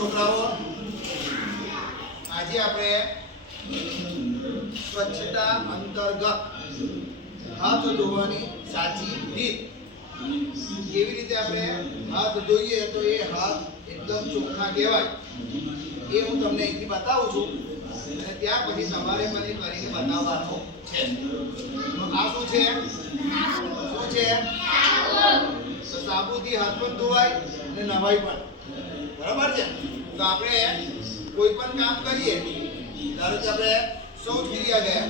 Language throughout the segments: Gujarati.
છોકરાઓ, આજે આપણે સ્વચ્છતા અંતર્ગત હાથ ધોવાની સાચી રીત, કેવી રીતે આપણે હાથ ધોઈએ તો એ હાથ એકદમ ચોખ્ખા કહેવાય, એ હું તમને અહીંથી બતાવું છું અને ત્યાર પછી તમારે મને કરીને બતાવવાનું છે. તો આ શું છે? શું છે? તો સાબુથી હાથ પણ ધોવાય અને નવાય પણ, બરાબર છે. તો આપણે કોઈ પણ કામ કરીએ, ધારો કે આપણે શૌચ ક્રિયા ગયા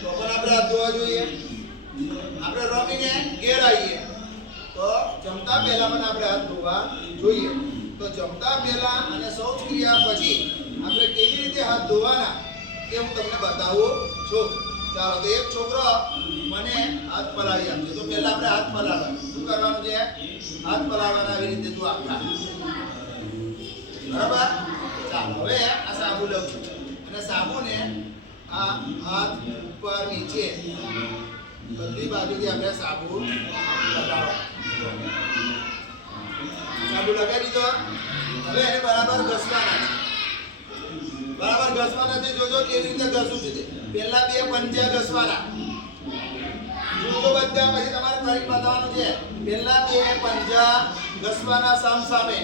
તો પણ આપણે હાથ ધોવા જોઈએ. આપણે રમીને ઘેર આવીએ તો જમતા પહેલા પણ આપણે હાથ ધોવા જોઈએ. તો જમતા પહેલા અને શૌચ ક્રિયા પછી આપણે કેવી રીતે હાથ ધોવાના એ હું તમને બતાવું છું. ચાલો, તો એક છોકરો મને હાથ પલાળી આપજો. તો પહેલા આપણે હાથ પલાળવા શું કરવાનું છે? હાથ પલાળવાના આવી રીતે જો આખા, બરાબર. ચાલો, હવે આ સાબુ લઉં છું અને સાબુને આ હાથ ઉપર નીચે બધી બાજુથી આપણે સાબુ લગાવો. સાબુ લગાવી દીધો. હવે એને બરાબર ઘસવાના છે. બરાબર ઘસવાના છે. જોજો કેવી રીતે ઘસવું છે. પહેલા બે પંજા ઘસવાના. જોજો બધા, પછી તમારે ફરી બતાવવાનું છે. પહેલા બે પંજા ઘસવાના સામ સામે.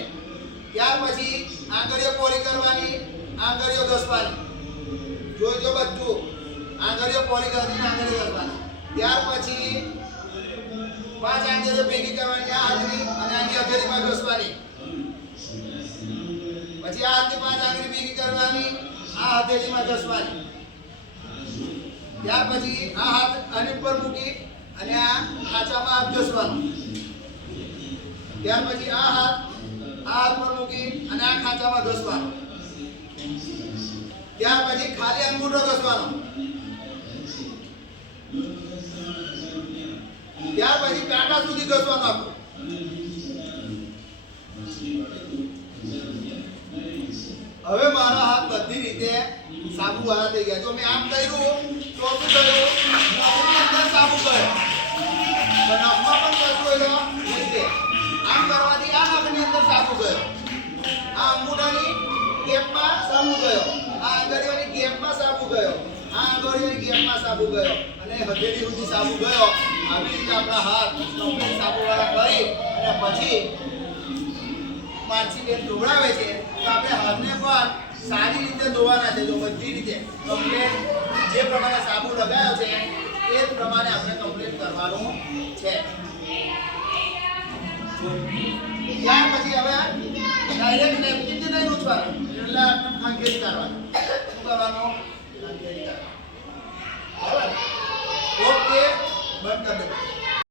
ત્યાર પછી આંગળીઓ પોળી કરવાની, આંગળીઓ ઘસવાની. જોજો બધું, આંગળીઓ પોળી કરવાની, આંગળીઓ ઘસવાની. ત્યાર પછી 5 આંગળીઓ ભેગી કરવાની, આ હાથની અને આની હથેળીમાં ઘસવાની. પછી આ હાથની 5 આંગળી ભેગી કરવાની, આ હથેળીમાં ઘસવાની. ત્યાર પછી આ હાથ આની ઉપર મૂકી અને આ ખાંચામાં હાથ ઘસવાનો. ત્યાર પછી આ હાથ પર મૂકી અને આ ખાંચામાં ઘસવાનો. ત્યાર પછી ખાલી અંગૂઠો ઘસવાનો. ત્યાર પછી કાંટા સુધી ઘસવાનો આખો. હવે મારા હાથ બધી રીતે સાબુ વાળા થઈ ગયા. જો મેં આમ કર્યું તો શું થયું? નખની અંદર સાબુ ગયો. તો નખમાં પણ કશું હોય તો આમ કરવાથી આ નખની અંદર સાબુ ગયો. આ અંગૂઠાની ગેપમાં સાબુ ગયો. આ આંગળીઓની ગેપમાં સાબુ ગયો. આ આંગળીઓની ગેપમાં સાબુ ગયો અને હથેળી સુધી સાબુ ગયો. આવી રીતે આપણા હાથ કમ્પ્લીટ સાબુ વાળા કરી અને પછી માનસીબેન ધોવડાવે છે તો આપણે હાથને પણ સારી રીતે ધોવાના છે. જો બધી રીતે કમ્પ્લીટ જે પ્રમાણે સાબુ લગાવ્યો છે એ જ પ્રમાણે આપણે કમ્પ્લીટ કરવાનું છે. ત્યાર પછી હવે ડાયરેક્ટ નેપકિનથી નહીં લૂછવાનું, એટલે ખંખેરી કરવાનું. શું કરવાનું? ખંખેરી કરવાનું. બરાબર? ઓકે, બંધ કરી દો.